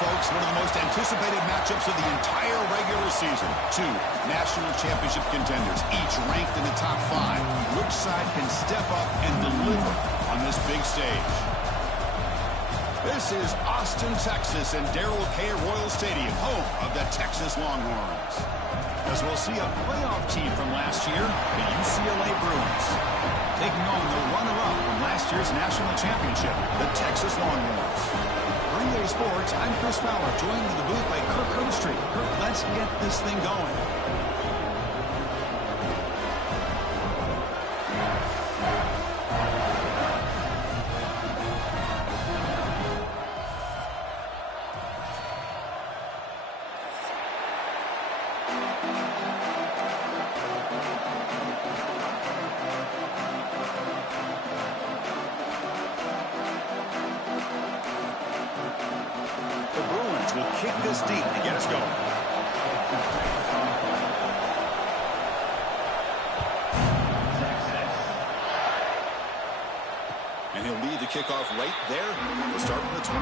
folks, one of the most anticipated matchups of the entire regular season. Two national championship contenders, each ranked in the top 5. Which side can step up and deliver on this big stage? This is Austin, Texas, and Darrell K. Royal Stadium, home of the Texas Longhorns. As we'll see a playoff team from last year, the UCLA Bruins, taking on the runner-up from last year's national championship, the Texas Longhorns. For EA Sports, I'm Chris Fowler, joined in the booth by Kirk Herbstreit. Kirk, let's get this thing going. Will kick this deep to get us going. And he'll lead the kickoff right there. We'll start from the 25.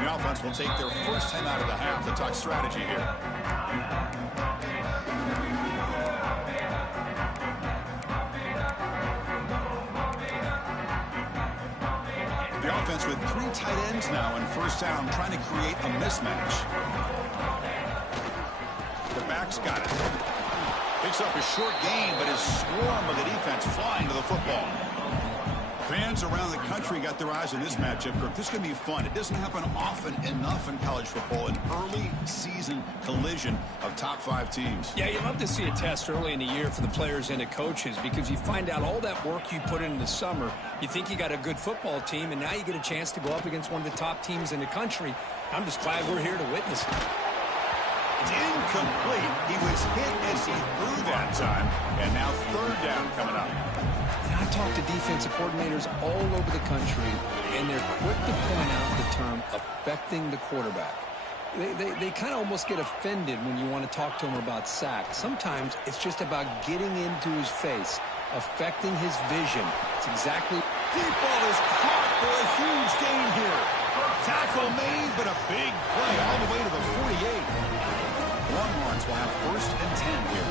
The offense will take their first time out of the half to talk strategy here. With 3 tight ends now in first down, trying to create a mismatch. The back's got it. Picks up a short gain, but his swarm of the defense flying to the football. Fans around the country got their eyes on this matchup, Kirk. This is going to be fun. It doesn't happen often enough in college football, an early season collision of top 5 teams. Yeah, you love to see a test early in the year for the players and the coaches because you find out all that work you put in the summer. You think you got a good football team, and now you get a chance to go up against one of the top teams in the country. I'm just glad we're here to witness it. It's incomplete. He was hit as he threw that time, and now third down coming up. I talk to defensive coordinators all over the country, and they're quick to point out the term affecting the quarterback. They kind of almost get offended when you want to talk to them about sacks. Sometimes it's just about getting into his face, affecting his vision. It's exactly... Deep ball is caught for a huge gain here. Tackle made, but a big play all the way to the 48. Longhorns will have first and 10 here.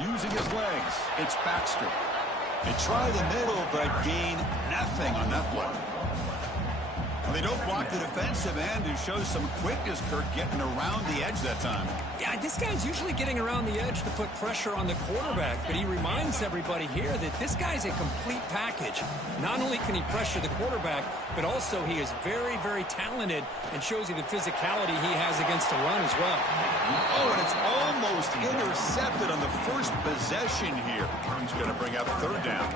Using his legs, it's Baxter. They try the middle, but gain nothing on that play. Well, they don't block the defensive end, who shows some quickness, Kirk, getting around the edge that time. Yeah, this guy's usually getting around the edge to put pressure on the quarterback, but he reminds everybody here that this guy's a complete package. Not only can he pressure the quarterback, but also he is very, very talented and shows you the physicality he has against the run as well. Oh, and it's almost intercepted on the first possession here. He's going to bring up third down.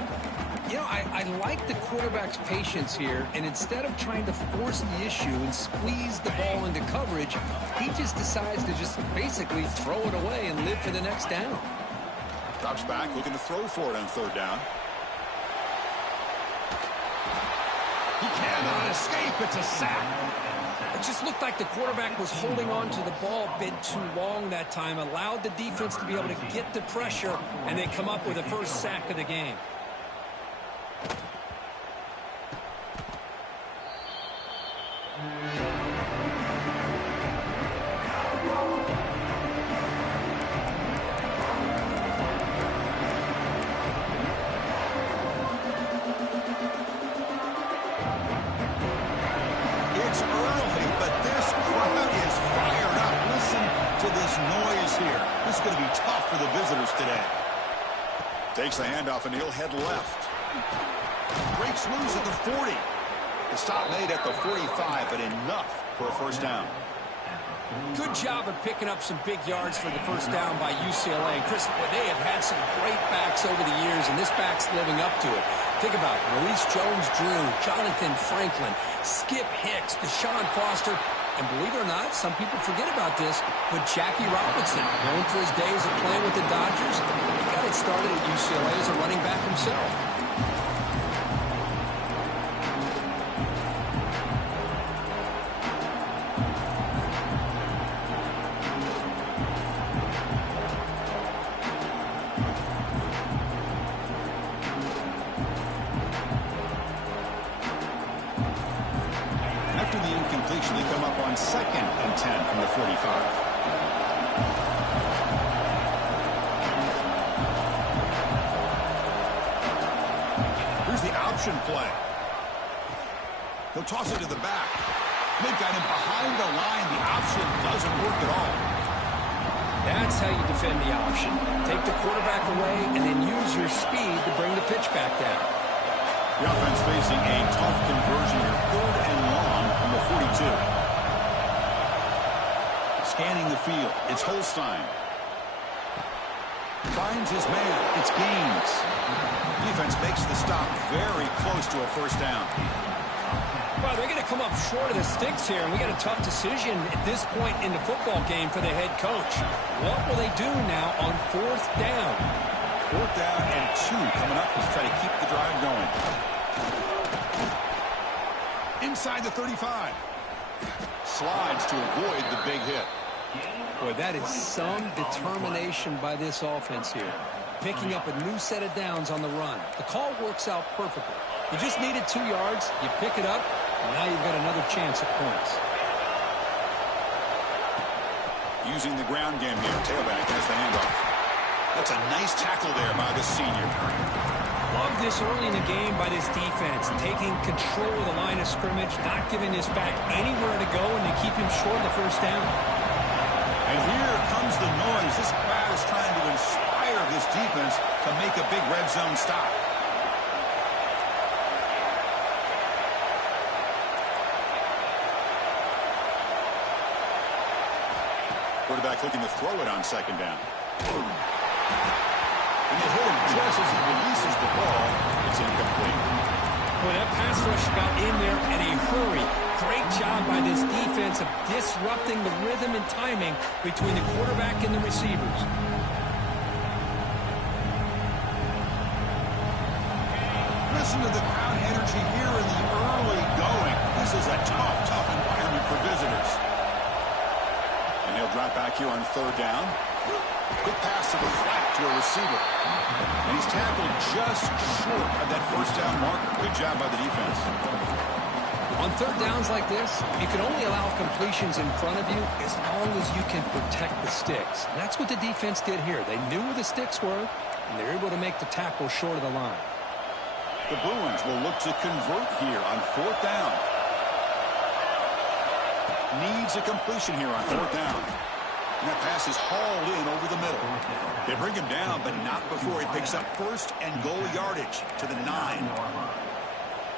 You know, I like the quarterback's patience here, and instead of trying to force the issue and squeeze the ball into coverage, he just decides to just basically throw it away and live for the next down. Drops back, looking to throw for it on third down. He cannot escape. It's a sack. It just looked like the quarterback was holding on to the ball a bit too long that time, allowed the defense to be able to get the pressure, and they come up with the first sack of the game. Takes the handoff, and he'll head left. Breaks loose at the 40. The stop made at the 45, but enough for a first down. Good job of picking up some big yards for the first down by UCLA. And Chris, they have had some great backs over the years, and this back's living up to it. Think about it. Maurice Jones-Drew, Jonathan Franklin, Skip Hicks, Deshaun Foster, and believe it or not, some people forget about this, but Jackie Robinson, known for his days of playing with the Dodgers, he got it started at UCLA as a running back himself. eventually come up on 2nd and 10 from the 45. Here's the option play. He'll toss it to the back. They've got him behind the line. The option doesn't work at all. That's how you defend the option. Take the quarterback away and then use your speed to bring the pitch back down. The offense facing a tough conversion here. 3rd and long from the 42. Scanning the field. It's Holstein. Finds his man. It's Gaines. Defense makes the stop very close to a first down. Well, they're going to come up short of the sticks here, and we got a tough decision at this point in the football game for the head coach. What will they do now on 4th down? 4th down and 2 coming up. Let's try to keep the drive going. Inside the 35. Slides to avoid the big hit. Boy, that is some determination by this offense here. Picking up a new set of downs on the run. The call works out perfectly. You just needed 2 yards. You pick it up, and now you've got another chance at points. Using the ground game here. Tailback has the handoff. That's a nice tackle there by the senior. Love this early in the game by this defense. Taking control of the line of scrimmage, not giving this back anywhere to go, and to keep him short of the first down. And here comes the noise. This crowd is trying to inspire this defense to make a big red zone stop. Quarterback looking to throw it on 2nd down. And they hit him just as he releases the ball. It's incomplete. Well, that pass rush got in there in a hurry. Great job by this defense of disrupting the rhythm and timing between the quarterback and the receivers. Listen to the crowd energy here in the early going. This is a tough environment for visitors. And he'll drop back here on 3rd down. Quick pass to the flat to a receiver. And he's tackled just short of that first down marker. Good job by the defense. On 3rd downs like this, you can only allow completions in front of you as long as you can protect the sticks. And that's what the defense did here. They knew where the sticks were, and they're able to make the tackle short of the line. The Bruins will look to convert here on 4th down. Needs a completion here on 4th down. And that pass is hauled in over the middle. They bring him down, but not before he picks up 1st and goal yardage to the 9.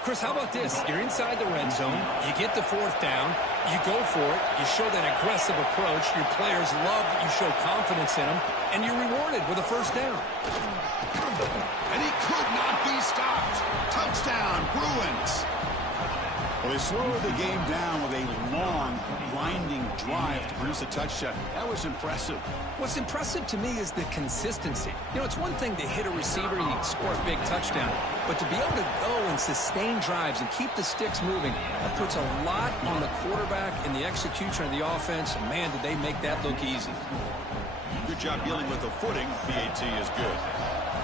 Chris, how about this? You're inside the red zone. You get the 4th down. You go for it. You show that aggressive approach. Your players love that you show confidence in them. And you're rewarded with a 1st down. And he could not be stopped. Touchdown, Bruins. Well, they slowed the game down with a long, winding drive to produce a touchdown. That was impressive. What's impressive to me is the consistency. You know, it's one thing to hit a receiver and you score a big touchdown, but to be able to go and sustain drives and keep the sticks moving, that puts a lot on the quarterback and the execution of the offense. And, man, did they make that look easy. Good job dealing with the footing. PAT is good.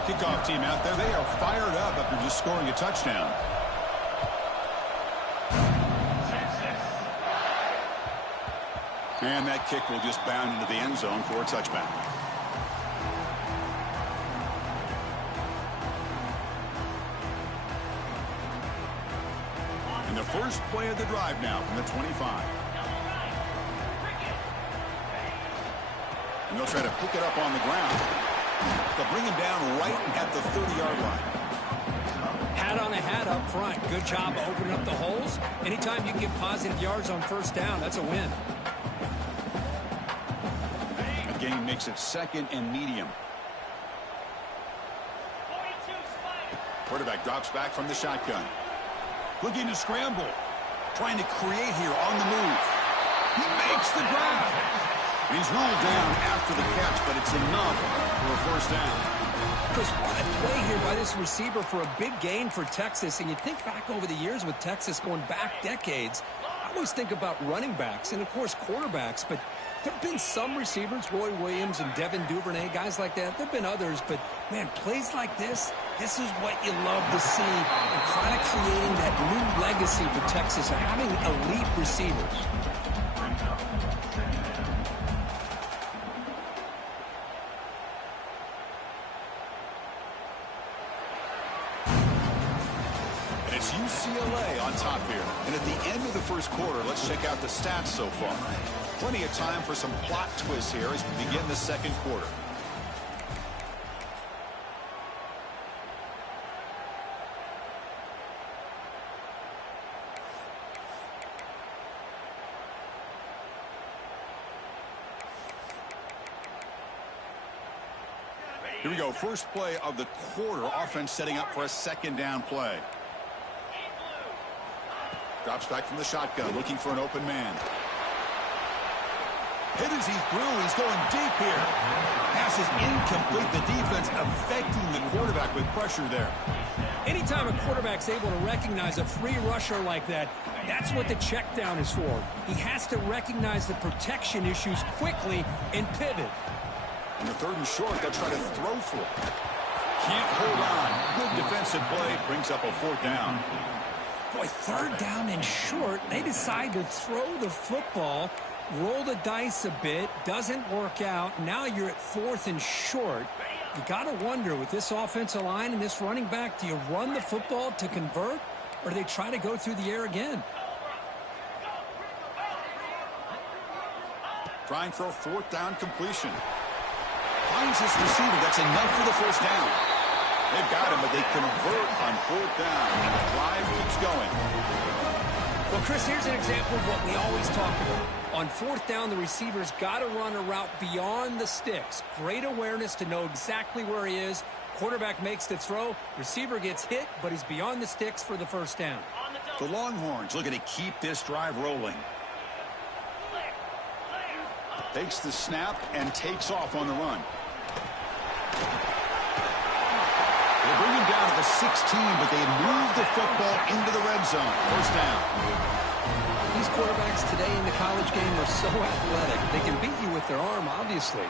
Kickoff team out there. They are fired up after just scoring a touchdown. And that kick will just bound into the end zone for a touchback. And the first play of the drive now from the 25. And they'll try to pick it up on the ground. They'll bring him down right at the 30-yard line. Hat on a hat up front. Good job opening up the holes. Anytime you get positive yards on 1st down, that's a win. Game makes it 2nd and medium. Quarterback drops back from the shotgun. Looking to scramble. Trying to create here on the move. He makes the grab. And he's ruled down after the catch, but it's enough for a 1st down. Chris, what a play here by this receiver for a big gain for Texas. And you think back over the years with Texas going back decades, I always think about running backs and, of course, quarterbacks, but There have been some receivers, Roy Williams and Devin Duvernay, guys like that. There have been others, but, man, plays like this is what you love to see. And kind of creating that new legacy for Texas, having elite receivers. And it's UCLA on top here. And at the end of the first quarter, let's check out the stats so far. Plenty of time for some plot twists here as we begin the second quarter. Here we go. First play of the quarter. Offense setting up for a second down play. Drops back from the shotgun, looking for an open man. Hit as he threw. He's going deep here. Pass is incomplete. The defense affecting the quarterback with pressure there. Anytime a quarterback's able to recognize a free rusher like that, that's what the check down is for. He has to recognize the protection issues quickly and pivot. On the third and short, they'll try to throw for it. Can't hold on. Good defensive play. Brings up a fourth down. Boy, third down and short. They decide to throw the football. Roll the dice a bit, doesn't work out. Now you're at fourth and short. You got to wonder, with this offensive line and this running back, do you run the football to convert, or do they try to go through the air again? Trying for a fourth down completion. Finds his receiver. That's enough for the first down. They've got him, but they convert on fourth down, and the drive keeps going. Well, Chris, here's an example of what we always talk about. On fourth down, the receiver's got to run a route beyond the sticks. Great awareness to know exactly where he is. Quarterback makes the throw. Receiver gets hit, but he's beyond the sticks for the first down. The Longhorns looking to keep this drive rolling. Takes the snap and takes off on the run. They bring him down to the 16, but they move the football into the red zone. First down. These quarterbacks today in the college game are so athletic. They can beat you with their arm, obviously.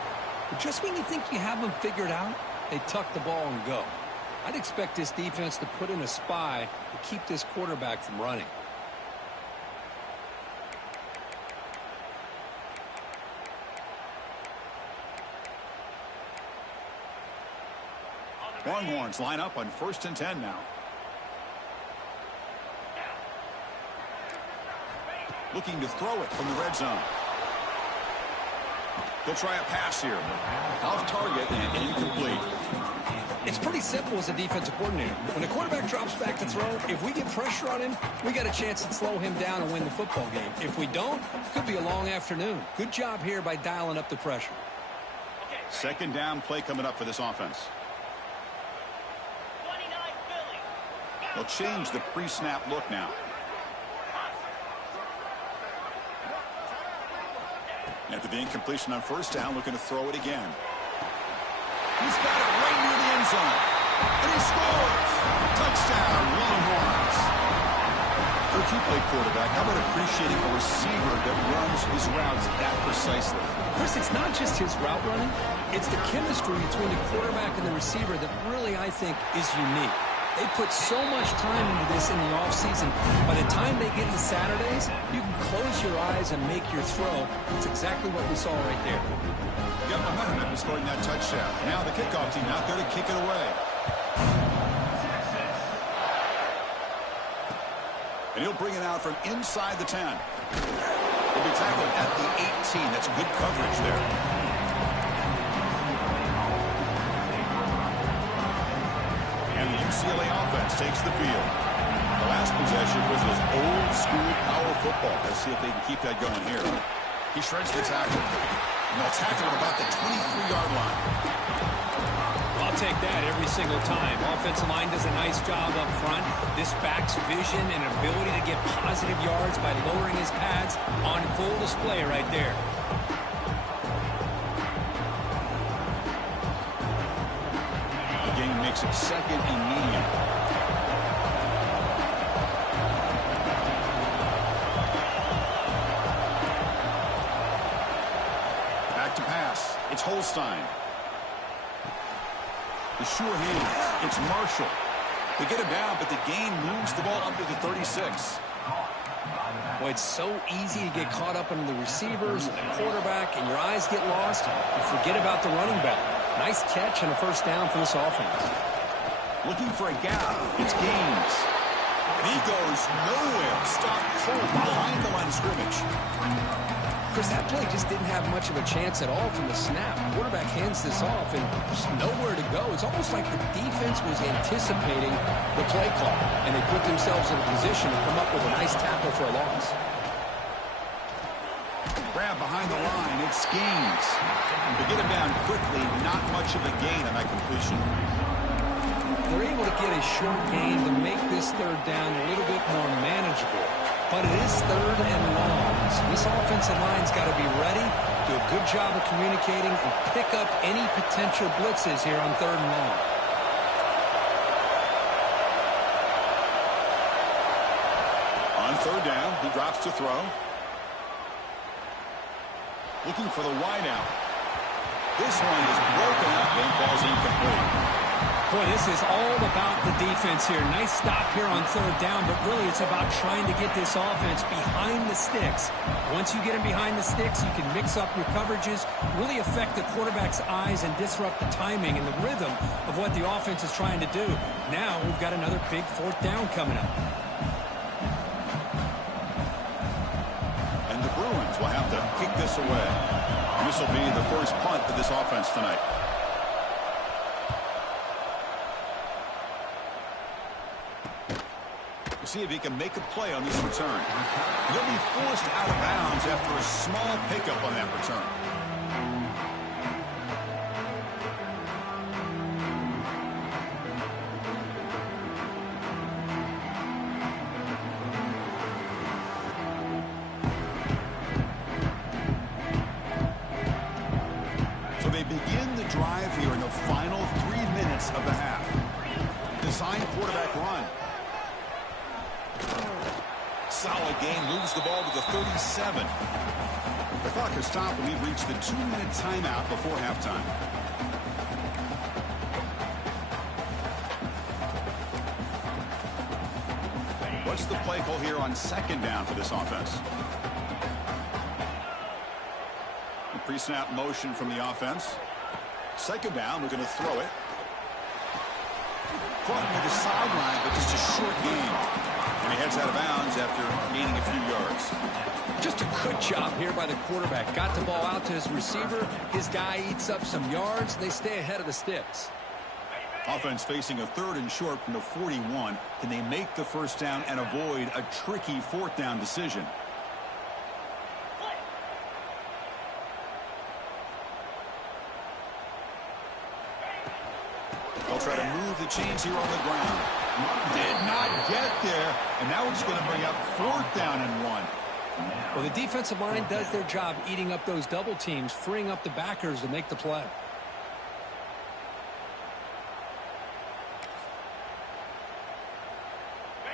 But just when you think you have them figured out, they tuck the ball and go. I'd expect this defense to put in a spy to keep this quarterback from running. Longhorns line up on 1st and 10 now. Looking to throw it from the red zone. They'll try a pass here. Off target and incomplete. It's pretty simple as a defensive coordinator. When the quarterback drops back to throw, if we get pressure on him, we got a chance to slow him down and win the football game. If we don't, it could be a long afternoon. Good job here by dialing up the pressure. Second down play coming up for this offense. They'll change the pre-snap look now. After the incompletion on first down, looking to throw it again. He's got it right near the end zone. And he scores! Touchdown, Longhorns! Coach, you play quarterback. How about appreciating a receiver that runs his routes that precisely? Chris, it's not just his route running. It's the chemistry between the quarterback and the receiver that really, I think, is unique. They put so much time into this in the offseason. By the time they get to Saturdays, you can close your eyes and make your throw. That's exactly what we saw right there. Got momentum after scoring that touchdown. Now the kickoff team out there to kick it away. And he'll bring it out from inside the 10. He'll be tackled at the 18. That's good coverage there. UCLA offense takes the field. The last possession was this old school power football. Let's see if they can keep that going here. He shreds the tackle. And they'll tackle at about the 23-yard line. I'll take that every single time. Offensive line does a nice job up front. This back's vision and ability to get positive yards by lowering his pads on full display right there. Makes it second and medium. It's Holstein. The sure hand. It's Marshall. They get him down, but the gain moves the ball up to the 36. Well, it's so easy to get caught up in the receivers and the quarterback, and your eyes get lost. You forget about the running back. Nice catch and a first down for this offense. Looking for a gap. It's Gaines. And he goes nowhere. Stopped cold behind the line of scrimmage. Chris, that play just didn't have much of a chance at all from the snap. The quarterback hands this off, and there's nowhere to go. It's almost like the defense was anticipating the play call, and they put themselves in a position to come up with a nice tackle for a loss. Grab behind the line. It's Gaines. To get him down quickly, not much of a gain on that completion. They're able to get a short gain to make this third down a little bit more manageable. But it is third and long. So this offensive line's got to be ready, do a good job of communicating, and pick up any potential blitzes here on third and long. On third down, he drops to throw. Looking for the wideout. This one is broken up and falls incomplete. Boy, this is all about the defense here. Nice stop here on third down, but really it's about trying to get this offense behind the sticks. Once you get them behind the sticks, you can mix up your coverages, really affect the quarterback's eyes and disrupt the timing and the rhythm of what the offense is trying to do. Now we've got another big fourth down coming up. And the Bruins will have to kick this away. And this will be the first punt for this offense tonight. See if he can make a play on this return. He'll be forced out of bounds after a small pickup on that return. So they begin the drive here in the final 3 minutes of the half. Design quarterback run. Solid game, moves the ball to the 37. The clock has stopped and we've reached the 2-minute timeout before halftime. What's the play call here on second down for this offense? The pre-snap motion from the offense. Second down, we're going to throw it. Caught near the sideline, but just a short gain. And he heads out of bounds after gaining a few yards. Just a good job here by the quarterback. Got the ball out to his receiver. His guy eats up some yards. They stay ahead of the sticks. Offense facing a third and short from the 41. Can they make the first down and avoid a tricky fourth down decision? They'll try to move the chains here on the ground. Did not get there, and now we're just going to bring up fourth down and 1. Well, the defensive line does their job eating up those double teams, freeing up the backers to make the play.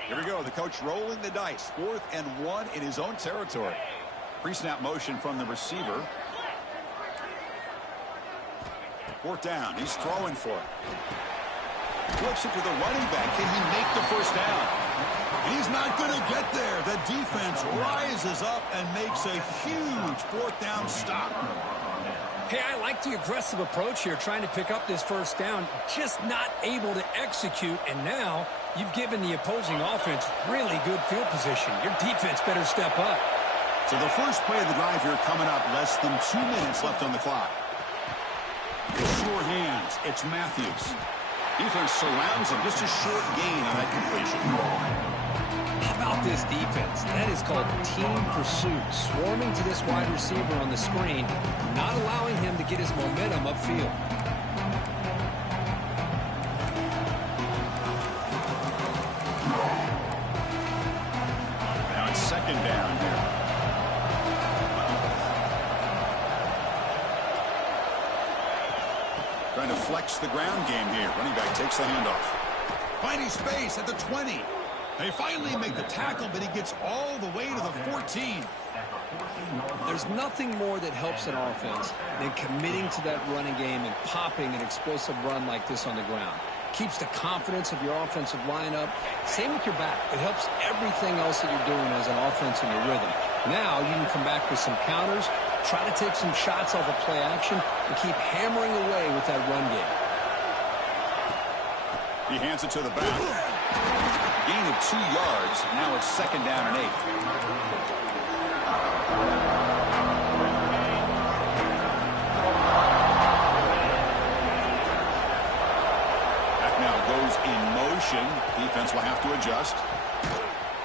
Here we go. The coach rolling the dice. 4th and 1 in his own territory. Pre-snap motion from the receiver. 4th down. He's throwing for it. Flips it to the running back. Can he make the first down? He's not going to get there. The defense rises up and makes a huge fourth down stop. Hey, I like the aggressive approach here, trying to pick up this first down, just not able to execute, and now you've given the opposing offense really good field position. Your defense better step up. So the first play of the drive here coming up, less than 2 minutes left on the clock. Sure hands. It's Matthews. Defense surrounds him. Just a short gain on that completion. How about this defense? That is called team pursuit. Swarming to this wide receiver on the screen, not allowing him to get his momentum upfield. Now it's second down here. Trying to flex the ground game here. Running back takes the handoff. Finding space at the 20. They finally make the tackle, but he gets all the way to the 14. There's nothing more that helps an offense than committing to that running game and popping an explosive run like this on the ground. Keeps the confidence of your offensive lineup. Same with your back. It helps everything else that you're doing as an offense in your rhythm. Now you can come back with some counters, try to take some shots off of play action, and keep hammering away with that run game. He hands it to the back. Gain of 2 yards. Now it's 2nd down and 8. Back now goes in motion. Defense will have to adjust.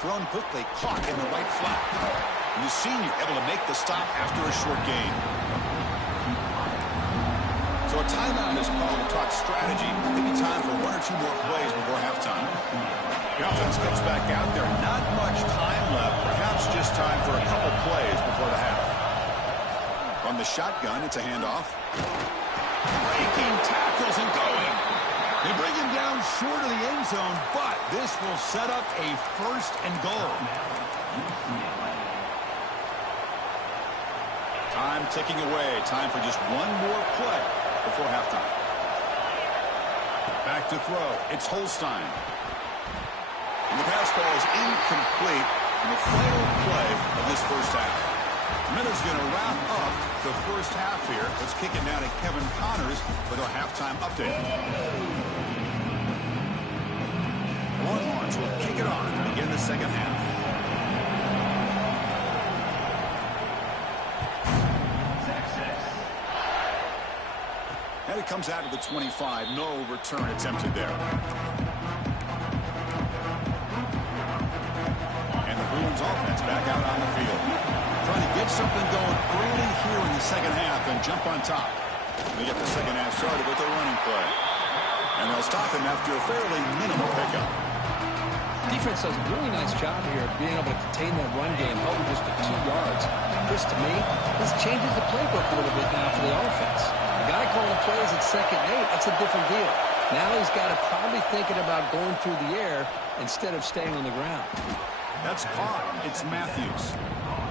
Thrown quickly, caught in the right flat. And the senior able to make the stop after a short gain. So a timeout is called to talk strategy. Maybe time for 1 or 2 more plays before halftime. The offense comes back out there. Not much time left. Perhaps just time for a couple plays before the half. From the shotgun, it's a handoff. Breaking tackles and going. They bring him down short of the end zone, but this will set up a 1st and goal. Time ticking away. Time for just 1 more play before halftime. Back to throw. It's Holstein. And the pass falls incomplete in the final play of this first half. Miller's going to wrap up the first half here. Let's kick it now to Kevin Connors with our halftime update. The Longhorns will kick it on to begin the second half. And it comes out of the 25. No return attempted there. And the Bruins offense back out on the field. Trying to get something going early here in the second half and jump on top. They get the second half started with a running play. And they'll stop him after a fairly minimal pickup. Defense does a really nice job here of being able to contain that run game, holding just to 2 yards. Chris, to me, this changes the playbook a little bit now for the offense. The guy calling the plays at 2nd and 8, that's a different deal. Now he's got to probably thinking about going through the air instead of staying on the ground. That's caught. It's Matthews.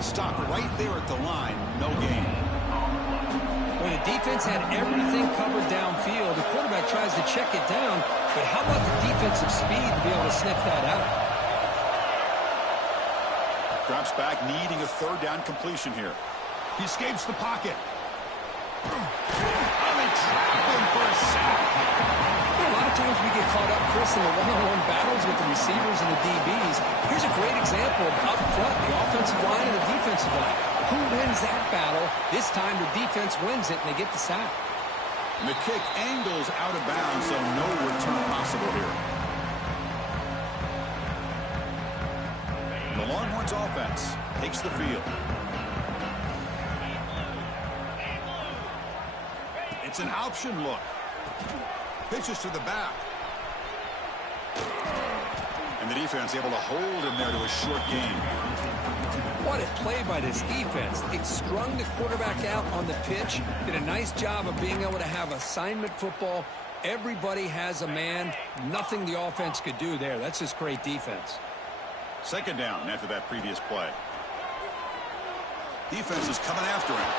Stop right there at the line. No gain. When the defense had everything covered downfield, the quarterback tries to check it down, but how about the defensive speed to be able to sniff that out? Drops back, needing a 3rd down completion here. He escapes the pocket. Oh, they trap him for a sack. A lot of times we get caught up, Chris, in the one-on-one battles with the receivers and the DBs. Here's a great example of up front, the offensive line and the defensive line. Who wins that battle? This time the defense wins it, and they get the sack. And the kick angles out of bounds, so no return possible here. The Longhorns offense takes the field. It's an option look. Pitches to the back. And the defense able to hold him there to a short gain. What a play by this defense. It strung the quarterback out on the pitch. Did a nice job of being able to have assignment football. Everybody has a man. Nothing the offense could do there. That's just great defense. 2nd down after that previous play. Defense is coming after him.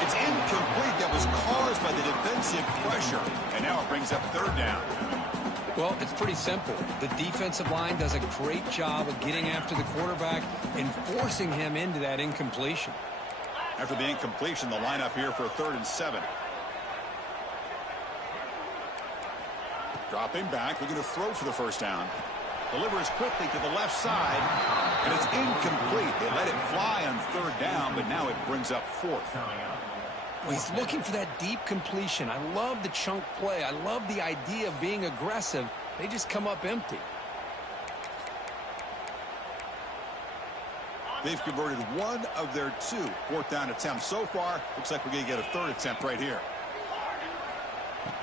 It's incomplete. That was caused by the defensive pressure. And now it brings up 3rd down. Well, it's pretty simple. The defensive line does a great job of getting after the quarterback and forcing him into that incompletion. After the incompletion, the lineup here for a 3rd and 7. Dropping back, looking to throw for the 1st down. Delivers quickly to the left side, and it's incomplete. They let it fly on 3rd down, but now it brings up 4th. Well, he's looking for that deep completion. I love the chunk play. I love the idea of being aggressive. They just come up empty. They've converted 1 of their 2 4th down attempts so far. Looks like we're going to get a 3rd attempt right here.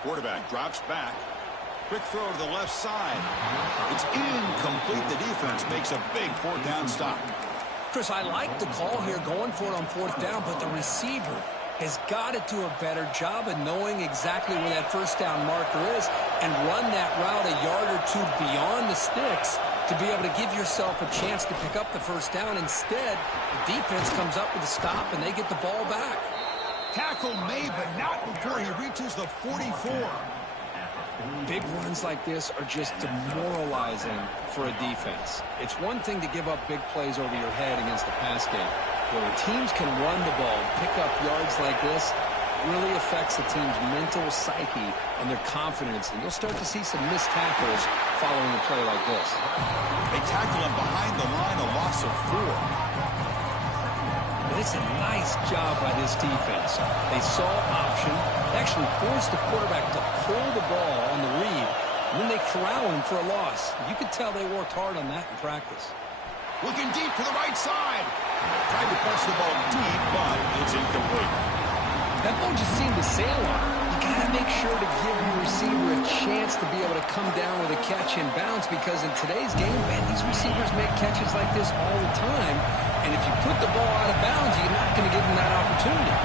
Quarterback drops back. Quick throw to the left side. It's incomplete. The defense makes a big 4th down stop. Chris, I like the call here going for it on 4th down, but the receiver has got to do a better job of knowing exactly where that 1st down marker is and run that route a yard or 2 beyond the sticks to be able to give yourself a chance to pick up the first down. Instead, the defense comes up with a stop, and they get the ball back. Tackle made, but not before he reaches the 44. Big runs like this are just demoralizing for a defense. It's one thing to give up big plays over your head against the pass game. But when teams can run the ball and pick up yards like this, it really affects the team's mental psyche and their confidence. And you'll start to see some missed tackles following a play like this. They tackle him behind the line, a loss of 4. But it's a nice job by this defense. They saw option. They actually forced the quarterback to pull the ball on the read, and then they corral him for a loss. You could tell they worked hard on that in practice. Looking deep to the right side. Tried to press the ball deep, but it's incomplete. That ball just seemed to sail on. You got to make sure to give your receiver a chance to be able to come down with a catch and bounce, because in today's game, man, these receivers make catches like this all the time. And if you put the ball out of bounds, you're not going to give them that opportunity.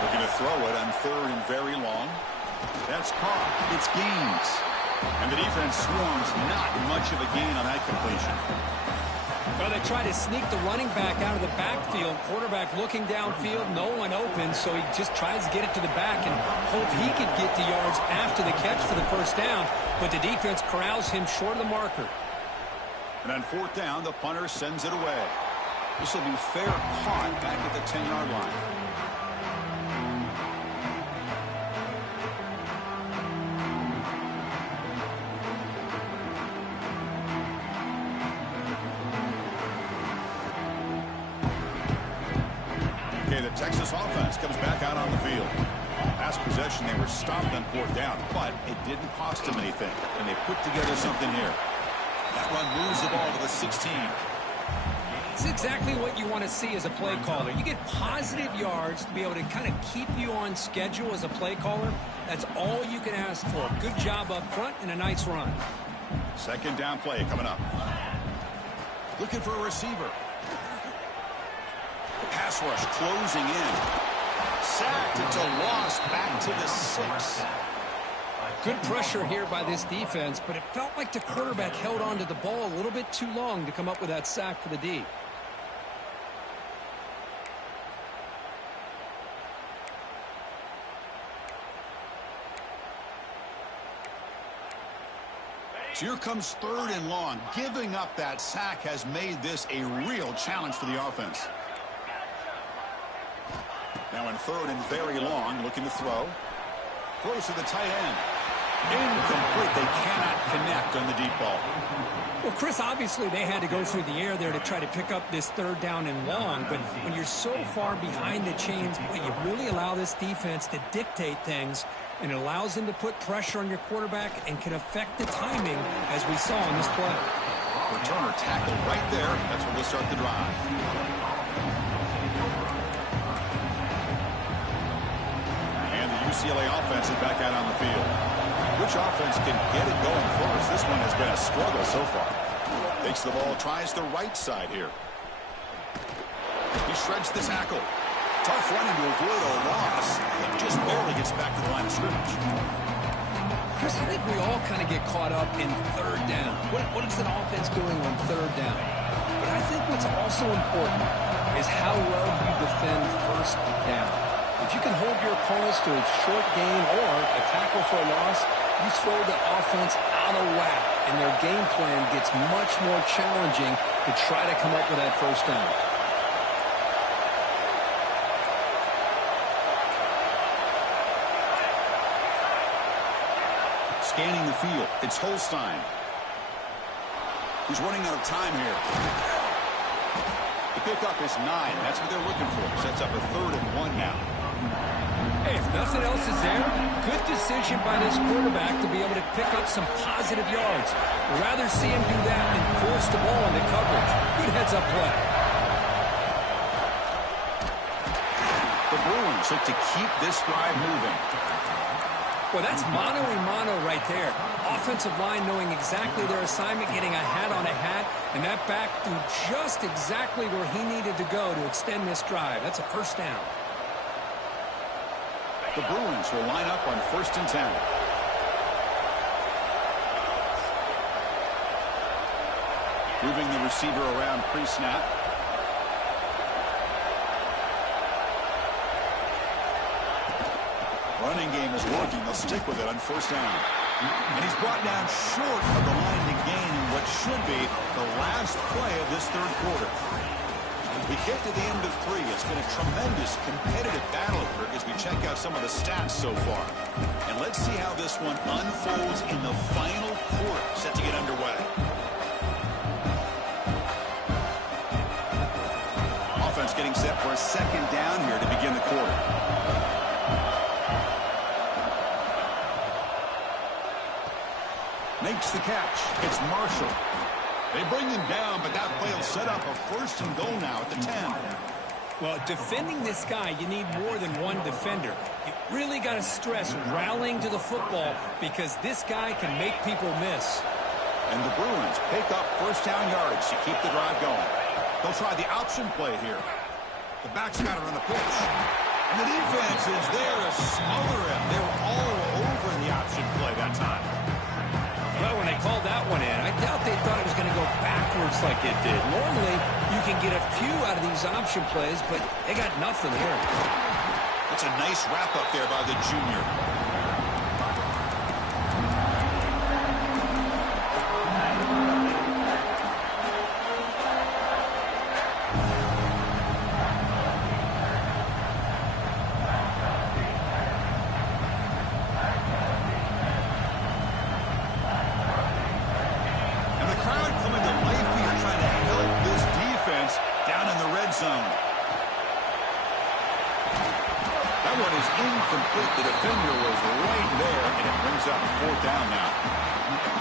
Looking to throw it on 3rd and very long. That's caught. It's Gaines. And the defense swarms. Not much of a gain on that completion. Well, they try to sneak the running back out of the backfield. Quarterback looking downfield, no one open, so he just tries to get it to the back and hope he could get the yards after the catch for the first down. But the defense corrals him short of the marker. And on 4th down, the punter sends it away. This will be fair caught back at the 10-yard line. Okay, the Texas offense comes back out on the field. Last possession, they were stopped on 4th down, but it didn't cost them anything, and they put together something here. That run moves the ball to the 16. It's exactly what you want to see as a play caller. You get positive yards to be able to kind of keep you on schedule as a play caller. That's all you can ask for. Good job up front and a nice run. 2nd down play coming up. Looking for a receiver. Pass rush closing in. Sacked. It's a loss back to the 6. Good pressure here by this defense, but it felt like the quarterback held on to the ball a little bit too long to come up with that sack for the D. So here comes 3rd and long. Giving up that sack has made this a real challenge for the offense. Now in 3rd and very long, looking to throw. Throws to the tight end. Incomplete. They cannot connect on the deep ball. Well, Chris, obviously they had to go through the air there to try to pick up this 3rd down and long, but when you're so far behind the chains, boy, you really allow this defense to dictate things, and it allows them to put pressure on your quarterback and can affect the timing, as we saw in this play. Returner tackled right there. That's where we'll start the drive. And the UCLA offense is back out on the field. Which offense can get it going first? This one has been a struggle so far. Takes the ball, tries the right side here. He shreds the tackle. Tough running to avoid a loss. He just barely gets back to the line of scrimmage. Chris, I think we all kind of get caught up in 3rd down. What is an offense doing on 3rd down? But I think what's also important is how well you defend 1st down. If you can hold your opponents to a short gain or a tackle for a loss, you throw the offense out of whack, and their game plan gets much more challenging to try to come up with that 1st down. Scanning the field, it's Holstein. He's running out of time here. The pickup is 9. That's what they're looking for. Sets up a 3rd and 1 now. Hey, if nothing else is there, good decision by this quarterback to be able to pick up some positive yards. We'd rather see him do that than force the ball into coverage. Good heads-up play. The Bruins look to keep this drive moving. Well, that's mano-a-mano right there. Offensive line knowing exactly their assignment, getting a hat on a hat, and that back threw just exactly where he needed to go to extend this drive. That's a 1st down. The Bruins will line up on 1st and 10. Moving the receiver around pre-snap. Running game is working. They'll stick with it on 1st down. And he's brought down short of the line to gain in what should be the last play of this 3rd quarter. We get to the end of 3. It's been a tremendous competitive battle here as we check out some of the stats so far. And let's see how this one unfolds in the final quarter set to get underway. Offense getting set for a 2nd down here to begin the quarter. Makes the catch. It's Marshall. They bring him down, but that play will set up a 1st and goal now at the 10. Well, defending this guy, you need more than one defender. You really got to stress rallying to the football because this guy can make people miss. And the Bruins pick up 1st down yards to keep the drive going. They'll try the option play here. The back's got it on the pitch. And the defense is there to smother him. They were all over the option play that time. Well, when they called that one in, I doubt they thought it was going to go backwards like it did. Normally, you can get a few out of these option plays, but they got nothing here. That's a nice wrap-up there by the junior. Zone. That one is incomplete. The defender was right there, and it brings up 4th down now.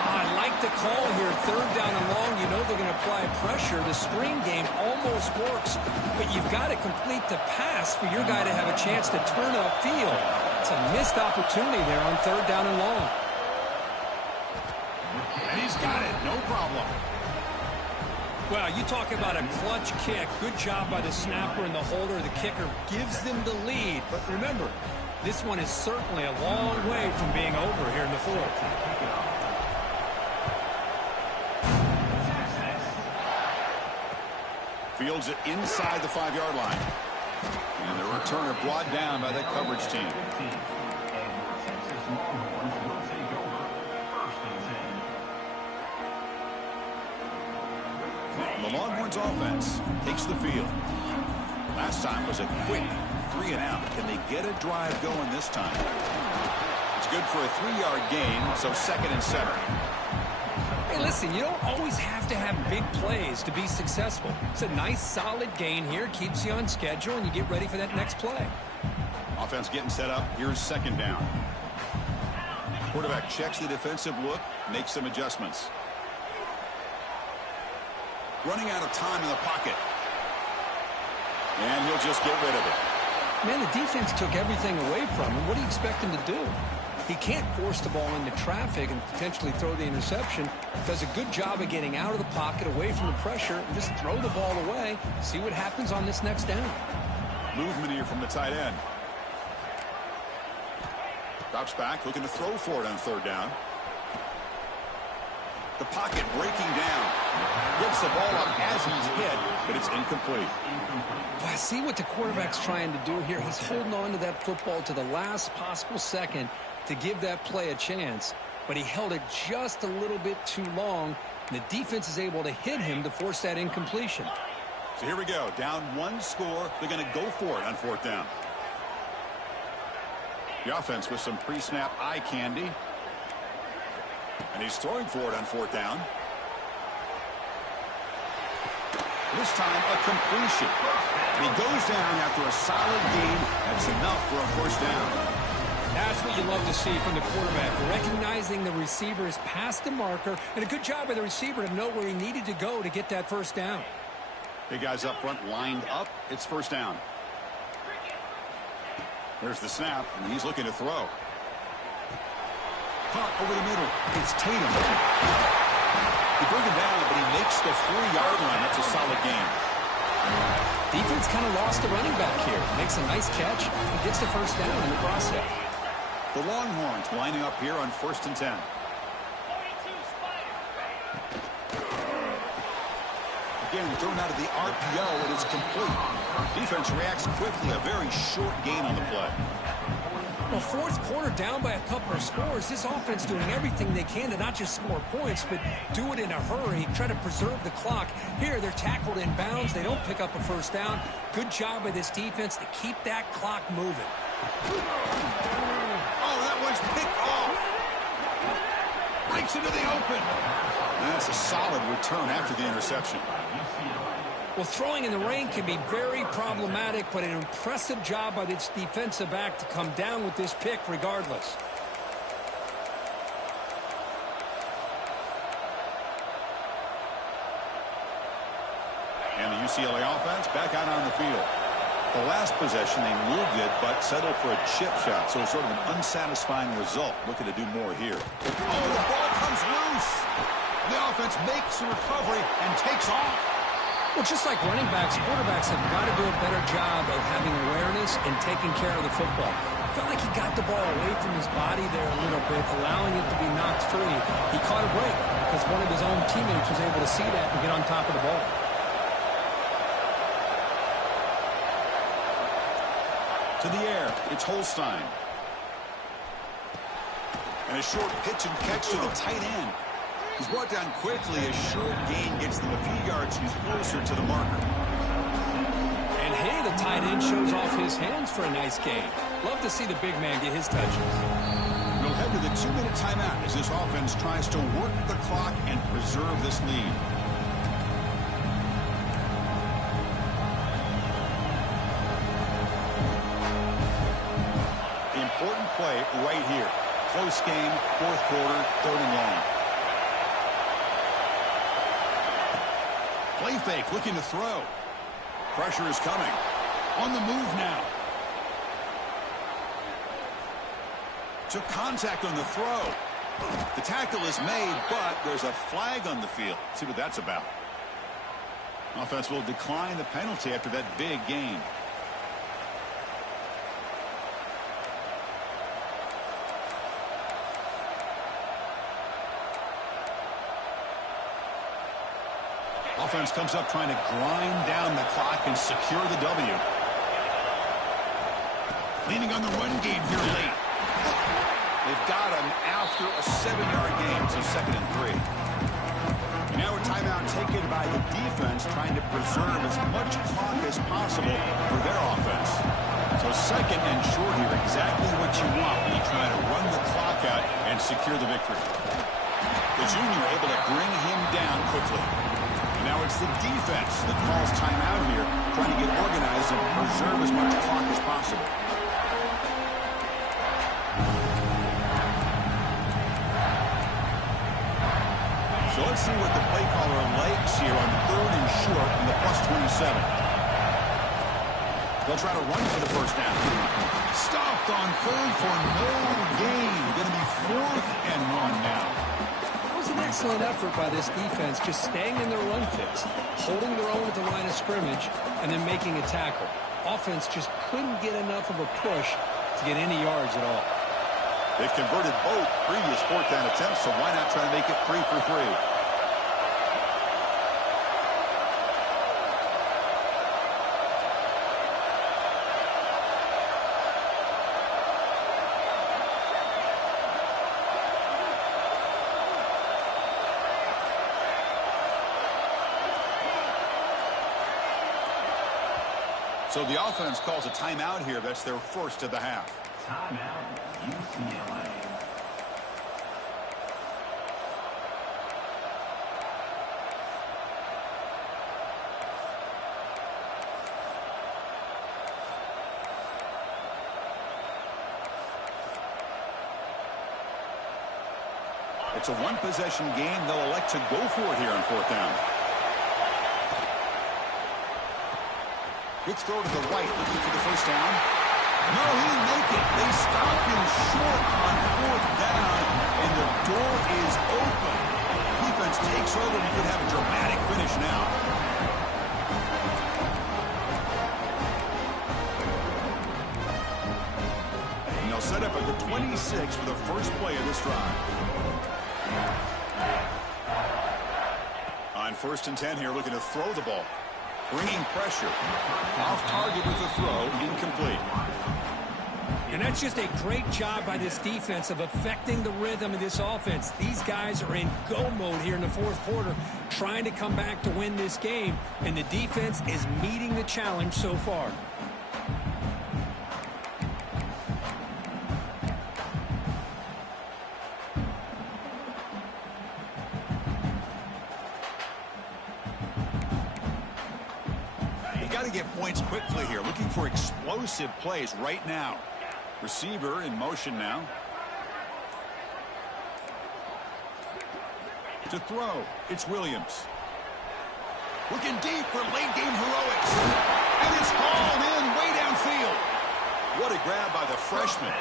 I like the call here. 3rd down and long. You know they're going to apply pressure. The screen game almost works, but you've got to complete the pass for your guy to have a chance to turn upfield. It's a missed opportunity there on 3rd down and long. And he's got it. No problem. Well, you talk about a clutch kick. Good job by the snapper and the holder. The kicker gives them the lead. But remember, this one is certainly a long way from being over here in the 4th. Fields it inside the 5-yard line. And the returner brought down by the coverage team. The Longhorns offense takes the field. Last time was a quick 3 and out. Can they get a drive going this time? It's good for a 3-yard gain, so 2nd and 7. Hey, listen, you don't always have to have big plays to be successful. It's a nice, solid gain here. Keeps you on schedule, and you get ready for that next play. Offense getting set up. Here's 2nd down. Quarterback checks the defensive look, makes some adjustments. Running out of time in the pocket. And he'll just get rid of it. Man, the defense took everything away from him. What do you expect him to do? He can't force the ball into traffic and potentially throw the interception. Does a good job of getting out of the pocket, away from the pressure, and just throw the ball away. See what happens on this next down. Movement here from the tight end. Drops back, looking to throw for it on 3rd down. The pocket breaking down. Gets the ball up as he's hit, but it's incomplete. Well, see what the quarterback's trying to do here. He's holding on to that football to the last possible second to give that play a chance, but he held it just a little bit too long, and the defense is able to hit him to force that incompletion. So here we go. Down 1 score. They're going to go for it on 4th down. The offense with some pre-snap eye candy. And he's throwing for it on 4th down. This time a completion. And he goes down after a solid gain. That's enough for a 1st down. That's what you love to see from the quarterback. Recognizing the receiver is past the marker. And a good job by the receiver to know where he needed to go to get that 1st down. Big guys up front lined up. It's 1st down. There's the snap, and he's looking to throw. Caught over the middle. It's Tatum. He brings him down, but he makes the 4-yard line. That's a solid gain. Defense kind of lost the running back here. Makes a nice catch and gets the first down in the process. The Longhorns lining up here on 1st and 10. Again, thrown out of the RPO, it is complete. Defense reacts quickly. A very short gain on the play. Well, fourth quarter down by a couple of scores. This offense doing everything they can to not just score points, but do it in a hurry, try to preserve the clock. Here, they're tackled in bounds. They don't pick up a first down. Good job by this defense to keep that clock moving. Oh, that one's picked off. Breaks into the open. That's a solid return after the interception. Well, throwing in the rain can be very problematic, but an impressive job by this defensive back to come down with this pick regardless. And the UCLA offense back out on the field. The last possession, they moved it, but settled for a chip shot, so it's sort of an unsatisfying result. Looking to do more here. Oh, the ball comes loose. The offense makes the recovery and takes off. Well, just like running backs, quarterbacks have got to do a better job of having awareness and taking care of the football. Felt like he got the ball away from his body there a little bit, allowing it to be knocked free. He caught a break because one of his own teammates was able to see that and get on top of the ball. To the air, it's Holstein. And a short pitch and catch to the tight end. He's brought down quickly. A short gain gets them a few yards. He's closer to the marker. And hey, the tight end shows off his hands for a nice gain. Love to see the big man get his touches. We'll head to the 2-minute timeout as this offense tries to work the clock and preserve this lead. The important play right here. Close game, fourth quarter, 3rd and long. Play fake, looking to throw. Pressure is coming. On the move now. Took contact on the throw. The tackle is made, but there's a flag on the field. Let's see what that's about. Offense will decline the penalty after that big gain. Offense comes up trying to grind down the clock and secure the W. Leaning on the run game here late. They've got him after a 7-yard gain, so 2nd and 3. And now a timeout taken by the defense trying to preserve as much clock as possible for their offense. So 2nd and short here, exactly what you want when you try to run the clock out and secure the victory. The junior able to bring him down quickly. Now it's the defense that calls timeout here, trying to get organized and preserve as much clock as possible. So let's see what the play caller likes here on 3rd and short in the +27. They'll try to run for the first down. Stopped on 3rd for no gain. Going to be 4th and 1 now. Excellent effort by this defense, just staying in their run fix, holding their own at the line of scrimmage, and then making a tackle. Offense just couldn't get enough of a push to get any yards at all. They've converted both previous 4th down attempts, so why not try to make it 3 for 3? So the offense calls a timeout here. That's their first of the half. Timeout, UCLA. It's a one-possession game. They'll elect to go for it here on 4th down. Quick throw to the right, looking for the first down. No, he didn't make it. They stop him short on 4th down, and the door is open. Defense takes over. We could have a dramatic finish now. set up at the 26 for the first play of this drive. On 1st and 10 here, looking to throw the ball. Bringing pressure. Off target with the throw, incomplete. And that's just a great job by this defense of affecting the rhythm of this offense. These guys are in go mode here in the 4th quarter, trying to come back to win this game, and the defense is meeting the challenge so far. To get points quickly here, looking for explosive plays right now. Receiver in motion now. To throw, it's Williams. Looking deep for late game heroics. And it's hauled in way downfield. What a grab by the freshman.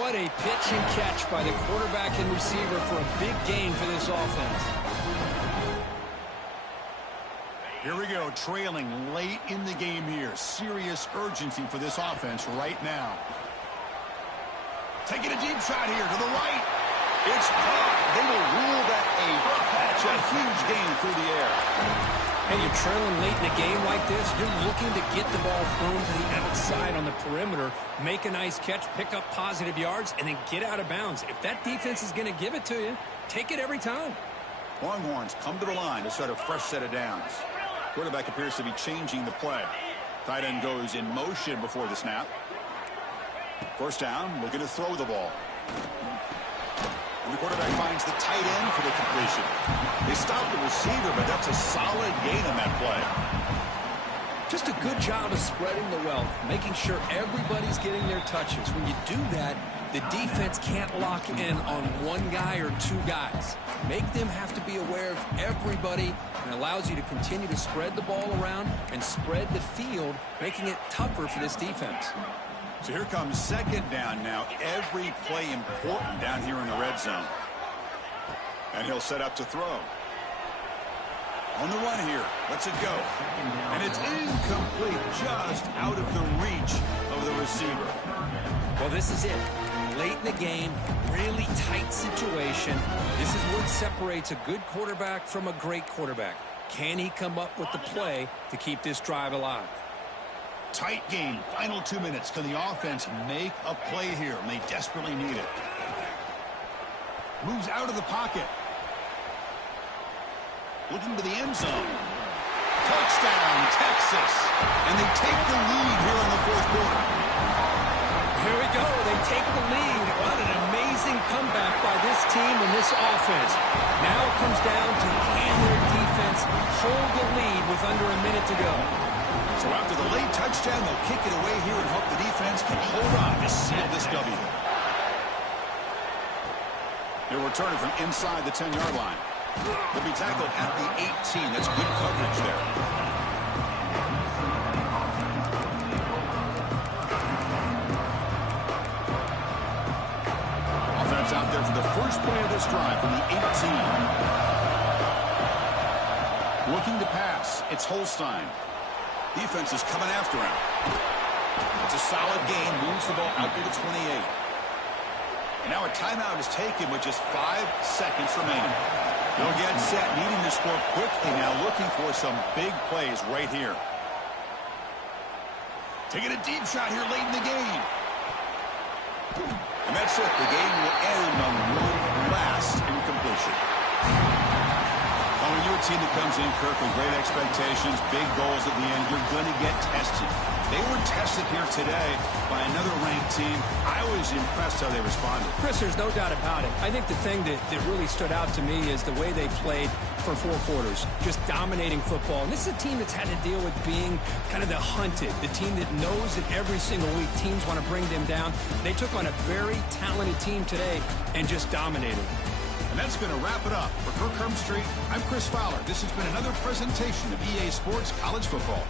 What a pitch and catch by the quarterback and receiver for a big gain for this offense. Here we go, trailing late in the game here. Serious urgency for this offense right now. Taking a deep shot here to the right. It's caught. They will rule that a catch, a huge gain through the air. Hey, you're trailing late in a game like this, you're looking to get the ball thrown to the outside on the perimeter, make a nice catch, pick up positive yards, and then get out of bounds. If that defense is going to give it to you, take it every time. Longhorns come to the line to start a fresh set of downs. Quarterback appears to be changing the play. Tight end goes in motion before the snap. 1st down, looking to throw the ball. And the quarterback finds the tight end for the completion. They stop the receiver, but that's a solid gain on that play. Just a good job of spreading the wealth, making sure everybody's getting their touches. When you do that, the defense can't lock in on one guy or two guys. Make them have to be aware of everybody, and allows you to continue to spread the ball around and spread the field, making it tougher for this defense. So here comes 2nd down now. Every play important down here in the red zone. And he'll set up to throw. On the run here. Lets it go. And it's incomplete, just out of the reach of the receiver. Well, this is it. Late in the game, really tight situation. This is what separates a good quarterback from a great quarterback. Can he come up with the play to keep this drive alive? Tight game. Final 2 minutes. Can the offense make a play here? And they desperately need it. Moves out of the pocket. Looking to the end zone. Touchdown, Texas. And they take the lead here in the 4th quarter. Here we go. They take the lead. What an amazing comeback by this team and this offense. Now it comes down to can their defense hold the lead with under a minute to go. So after the late touchdown, they'll kick it away here and hope the defense can hold on to seal this W. They're returning from inside the 10-yard line. They'll be tackled at the 18. That's good coverage there. Offense out there for the first play of this drive from the 18. Looking to pass. It's Holstein. Defense is coming after him. It's a solid gain. Moves the ball out to the 28. And now a timeout is taken with just 5 seconds remaining. They'll get set, needing to score quickly now, looking for some big plays right here. Taking a deep shot here late in the game. And that's it. The game will end on one last incompletion. When you're a team that comes in, Kirk, with great expectations, big goals at the end, you're going to get tested. They were tested here today by another ranked team. I was impressed how they responded. Chris, there's no doubt about it. I think the thing that really stood out to me is the way they played for 4 quarters, just dominating football. And this is a team that's had to deal with being kind of the hunted, the team that knows that every single week teams want to bring them down. They took on a very talented team today and just dominated. And that's going to wrap it up. For Kirk Street, I'm Chris Fowler. This has been another presentation of EA Sports College Football.